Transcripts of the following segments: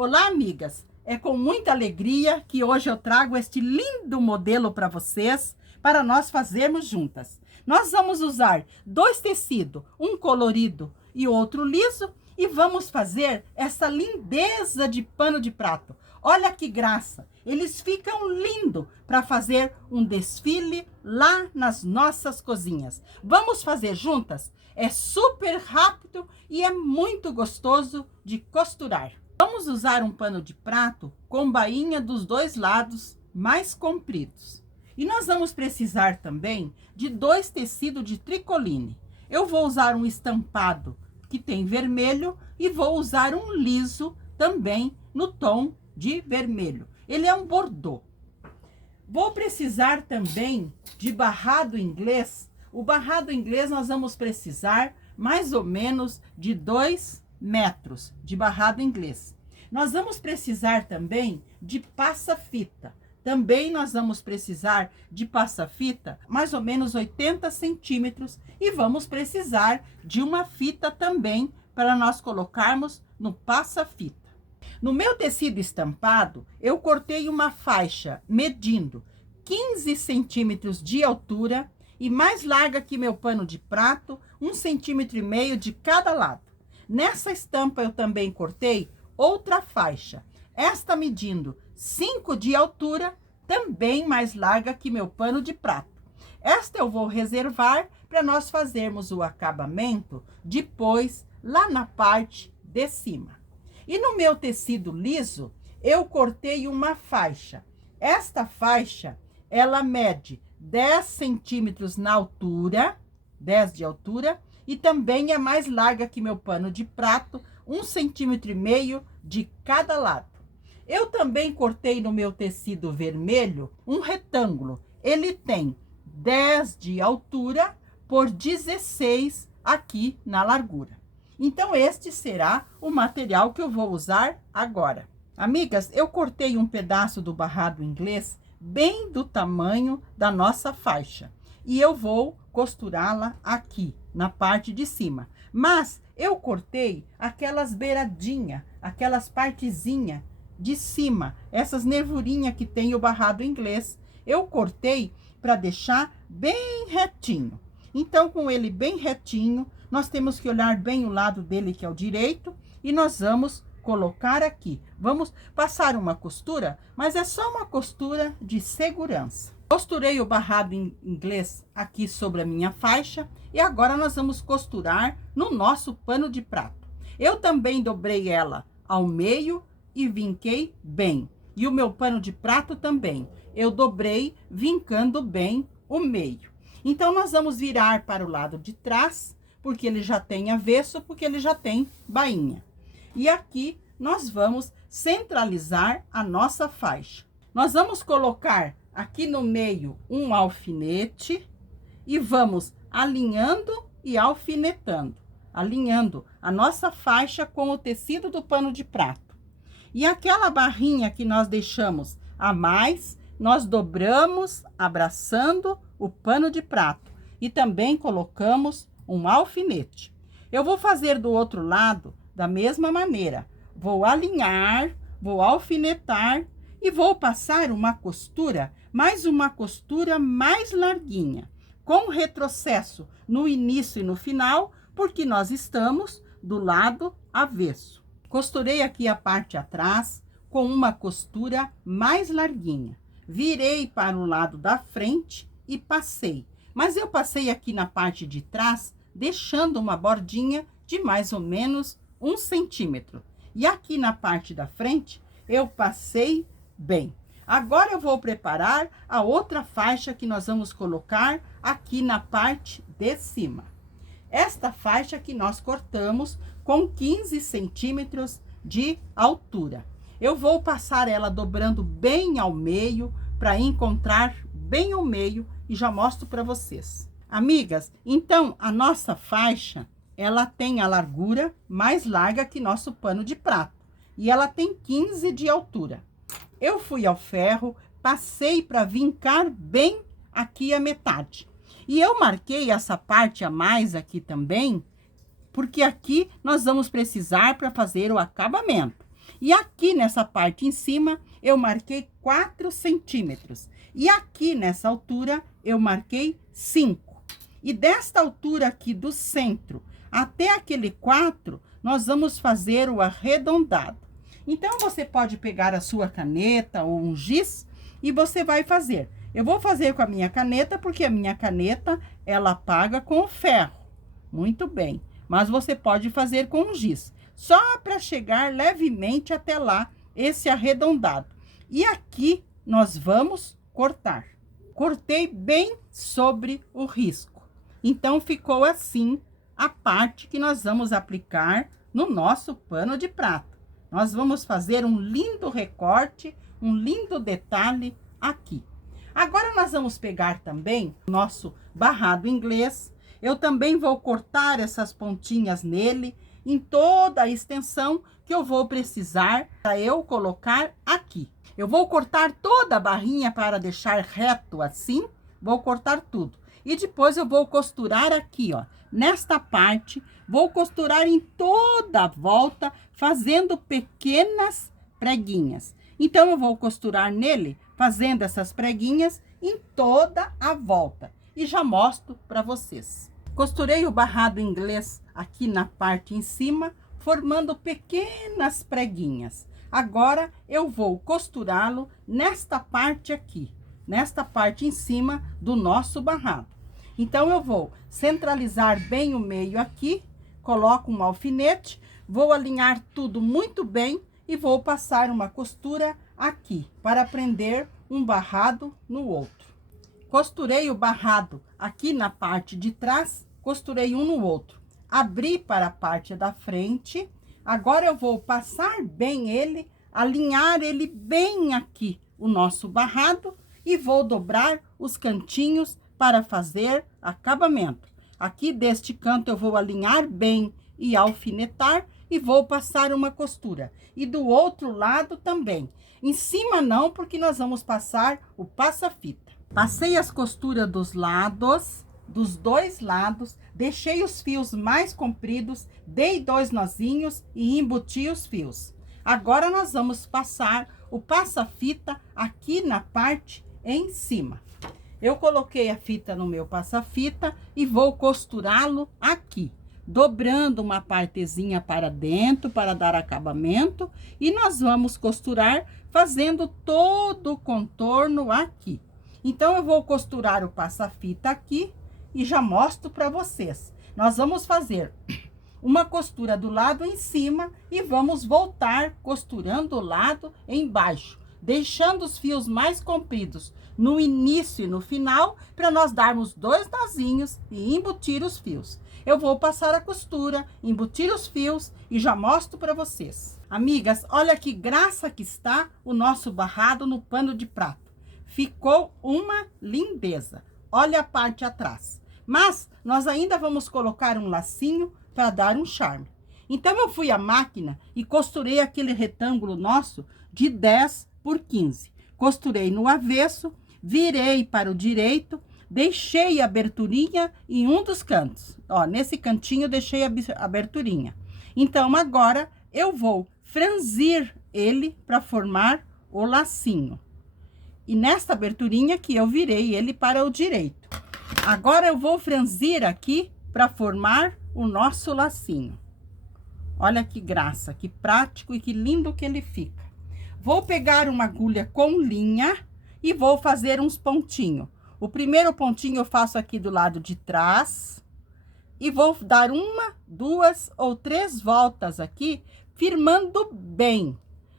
Olá, amigas! É com muita alegria que hoje eu trago este lindo modelo para vocês, para nós fazermos juntas. Nós vamos usar dois tecidos, um colorido e outro liso, e vamos fazer essa lindeza de pano de prato. Olha que graça! Eles ficam lindos para fazer um desfile lá nas nossas cozinhas. Vamos fazer juntas? É super rápido e é muito gostoso de costurar. Vamos usar um pano de prato com bainha dos dois lados mais compridos. E nós vamos precisar também de dois tecidos de tricoline. Eu vou usar um estampado que tem vermelho e vou usar um liso também no tom de vermelho. Ele é um bordô. Vou precisar também de barrado inglês. O barrado inglês nós vamos precisar mais ou menos de 2 metros de barrado inglês. Nós vamos precisar também de passa-fita. Também nós vamos precisar de passa-fita mais ou menos 80 centímetros. E vamos precisar de uma fita também para nós colocarmos no passa-fita. No meu tecido estampado, eu cortei uma faixa medindo 15 centímetros de altura e mais larga que meu pano de prato, 1,5 centímetros de cada lado. Nessa estampa eu também cortei outra faixa, esta medindo 5 de altura, também mais larga que meu pano de prato. Esta eu vou reservar para nós fazermos o acabamento depois, lá na parte de cima. E no meu tecido liso, eu cortei uma faixa. Esta faixa, ela mede 10 centímetros na altura, 10 de altura, e também é mais larga que meu pano de prato, 1,5 centímetros de cada lado. Eu também cortei no meu tecido vermelho um retângulo. Ele tem 10 de altura por 16 aqui na largura. Então, este será o material que eu vou usar agora. Amigas, eu cortei um pedaço do barrado inglês bem do tamanho da nossa faixa. E eu vou costurá-la aqui, na parte de cima. Mas eu cortei aquelas beiradinhas, aquelas partezinhas de cima, essas nervurinhas que tem o barrado inglês. Eu cortei para deixar bem retinho. Então, com ele bem retinho, nós temos que olhar bem o lado dele, que é o direito, e nós vamos colocar aqui. Vamos passar uma costura, mas é só uma costura de segurança. Costurei o barrado inglês aqui sobre a minha faixa, e agora nós vamos costurar no nosso pano de prato. Eu também dobrei ela ao meio e vinquei bem. E o meu pano de prato também. Eu dobrei, vincando bem o meio. Então, nós vamos virar para o lado de trás, porque ele já tem avesso, porque ele já tem bainha. E aqui, nós vamos centralizar a nossa faixa. Nós vamos colocar aqui no meio um alfinete e vamos alinhando e alfinetando. Alinhando a nossa faixa com o tecido do pano de prato. E aquela barrinha que nós deixamos a mais, nós dobramos, abraçando o pano de prato. E também colocamos um alfinete. Eu vou fazer do outro lado da mesma maneira. Vou alinhar, vou alfinetar e vou passar uma costura, mais uma costura mais larguinha, com retrocesso no início e no final, porque nós estamos do lado avesso. Costurei aqui a parte atrás com uma costura mais larguinha. Virei para o lado da frente e passei. Mas eu passei aqui na parte de trás, deixando uma bordinha de mais ou menos 1 centímetro. E aqui na parte da frente, eu passei bem. Agora eu vou preparar a outra faixa que nós vamos colocar aqui na parte de cima. Esta faixa que nós cortamos com 15 centímetros de altura. Eu vou passar ela dobrando bem ao meio, para encontrar bem ao meio, e já mostro para vocês. Amigas, então a nossa faixa, ela tem a largura mais larga que nosso pano de prato. E ela tem 15 de altura. Eu fui ao ferro, passei para vincar bem aqui a metade. E eu marquei essa parte a mais aqui também, porque aqui nós vamos precisar para fazer o acabamento. E aqui nessa parte em cima, eu marquei 4 centímetros. E aqui nessa altura, eu marquei 5. E desta altura aqui do centro até aquele 4, nós vamos fazer o arredondado. Então, você pode pegar a sua caneta ou um giz e você vai fazer. Eu vou fazer com a minha caneta, porque a minha caneta, ela apaga com o ferro. Muito bem. Mas você pode fazer com um giz. Só para chegar levemente até lá, esse arredondado. E aqui, nós vamos cortar. Cortei bem sobre o risco. Então, ficou assim a parte que nós vamos aplicar no nosso pano de prata. Nós vamos fazer um lindo recorte, um lindo detalhe aqui. Agora, nós vamos pegar também o nosso barrado inglês. Eu também vou cortar essas pontinhas nele, em toda a extensão que eu vou precisar para eu colocar aqui. Eu vou cortar toda a barrinha para deixar reto assim, vou cortar tudo. E depois eu vou costurar aqui, ó, nesta parte, vou costurar em toda a volta, fazendo pequenas preguinhas. Então, eu vou costurar nele, fazendo essas preguinhas em toda a volta. E já mostro para vocês. Costurei o barrado inglês aqui na parte em cima, formando pequenas preguinhas. Agora, eu vou costurá-lo nesta parte aqui, nesta parte em cima do nosso barrado. Então, eu vou centralizar bem o meio aqui, coloco um alfinete, vou alinhar tudo muito bem e vou passar uma costura aqui, para prender um barrado no outro. Costurei o barrado aqui na parte de trás, costurei um no outro. Abri para a parte da frente. Agora, eu vou passar bem ele, alinhar ele bem aqui, o nosso barrado, e vou dobrar os cantinhos para fazer acabamento. Aqui deste canto eu vou alinhar bem e alfinetar e vou passar uma costura. E do outro lado também. Em cima não, porque nós vamos passar o passa-fita. Passei as costuras dos lados, dos dois lados, deixei os fios mais compridos, dei 2 nozinhos e embuti os fios. Agora, nós vamos passar o passa-fita aqui na parte em cima. Eu coloquei a fita no meu passa-fita e vou costurá-lo aqui, dobrando uma partezinha para dentro para dar acabamento, e nós vamos costurar fazendo todo o contorno aqui. Então, eu vou costurar o passa-fita aqui e já mostro para vocês. Nós vamos fazer uma costura do lado em cima e vamos voltar costurando o lado embaixo, deixando os fios mais compridos no início e no final, para nós darmos 2 nozinhos e embutir os fios. Eu vou passar a costura, embutir os fios e já mostro para vocês. Amigas, olha que graça que está o nosso barrado no pano de prata. Ficou uma lindeza. Olha a parte atrás. Mas nós ainda vamos colocar um lacinho para dar um charme. Então, eu fui à máquina e costurei aquele retângulo nosso de 10 por 15. Costurei no avesso, virei para o direito, deixei a aberturinha em um dos cantos. Ó, nesse cantinho eu deixei a aberturinha. Então, agora eu vou franzir ele para formar o lacinho. E nesta aberturinha que eu virei ele para o direito. Agora, eu vou franzir aqui para formar o nosso lacinho. Olha que graça, que prático e que lindo que ele fica. Vou pegar uma agulha com linha e vou fazer uns pontinhos. O primeiro pontinho eu faço aqui do lado de trás. E vou dar 1, 2 ou 3 voltas aqui, firmando bem.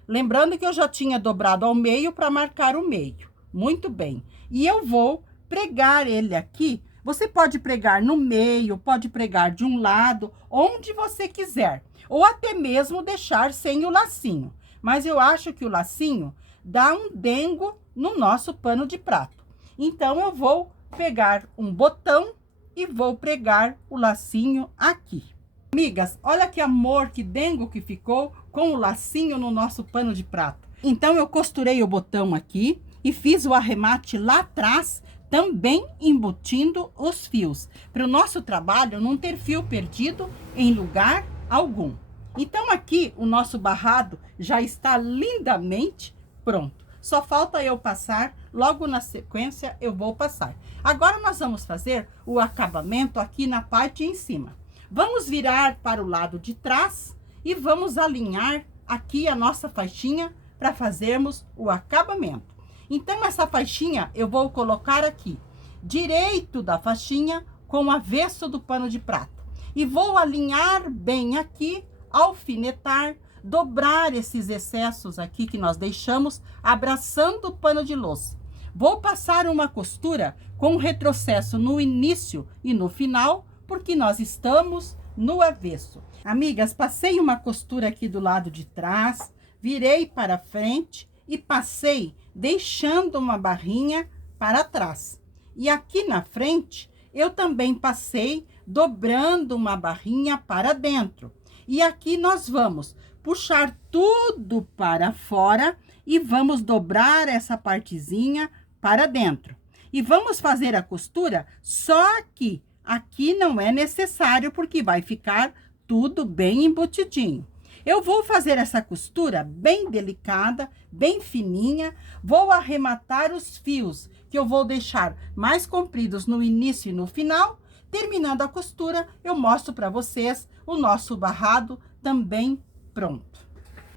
Lembrando que eu já tinha dobrado ao meio para marcar o meio. Muito bem. E eu vou pregar ele aqui. Você pode pregar no meio, pode pregar de um lado, onde você quiser. Ou até mesmo deixar sem o lacinho. Mas eu acho que o lacinho dá um dengo no nosso pano de prato. Então, eu vou pegar um botão e vou pregar o lacinho aqui. Amigas, olha que amor, que dengo que ficou com o lacinho no nosso pano de prato. Então, eu costurei o botão aqui e fiz o arremate lá atrás, também embutindo os fios, para o nosso trabalho não ter fio perdido em lugar algum. Então aqui o nosso barrado já está lindamente pronto. Só falta eu passar, logo na sequência eu vou passar. Agora nós vamos fazer o acabamento aqui na parte em cima. Vamos virar para o lado de trás e vamos alinhar aqui a nossa faixinha para fazermos o acabamento. Então essa faixinha eu vou colocar aqui, direito da faixinha com o avesso do pano de prata. E vou alinhar bem aqui, alfinetar, dobrar esses excessos aqui que nós deixamos, abraçando o pano de louça. Vou passar uma costura com retrocesso no início e no final, porque nós estamos no avesso. Amigas, passei uma costura aqui do lado de trás, virei para frente e passei deixando uma barrinha para trás. E aqui na frente, eu também passei dobrando uma barrinha para dentro. E aqui nós vamos puxar tudo para fora e vamos dobrar essa partezinha para dentro. E vamos fazer a costura só aqui. Aqui não é necessário porque vai ficar tudo bem embutidinho. Eu vou fazer essa costura bem delicada, bem fininha. Vou arrematar os fios que eu vou deixar mais compridos no início e no final. Terminando a costura, eu mostro para vocês o nosso barrado também pronto.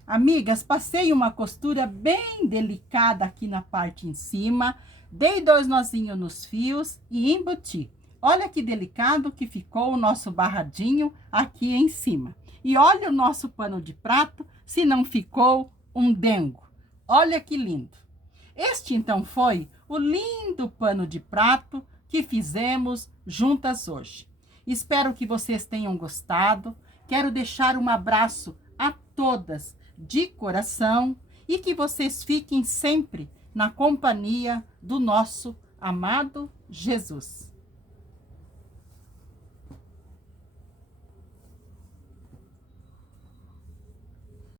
Amigas, passei uma costura bem delicada aqui na parte em cima. Dei 2 nozinhos nos fios e embuti. Olha que delicado que ficou o nosso barradinho aqui em cima. E olha o nosso pano de prato, se não ficou um dengo. Olha que lindo. Este, então, foi o lindo pano de prato que fizemos juntas hoje. Espero que vocês tenham gostado. Quero deixar um abraço a todas de coração e que vocês fiquem sempre na companhia do nosso amado Jesus.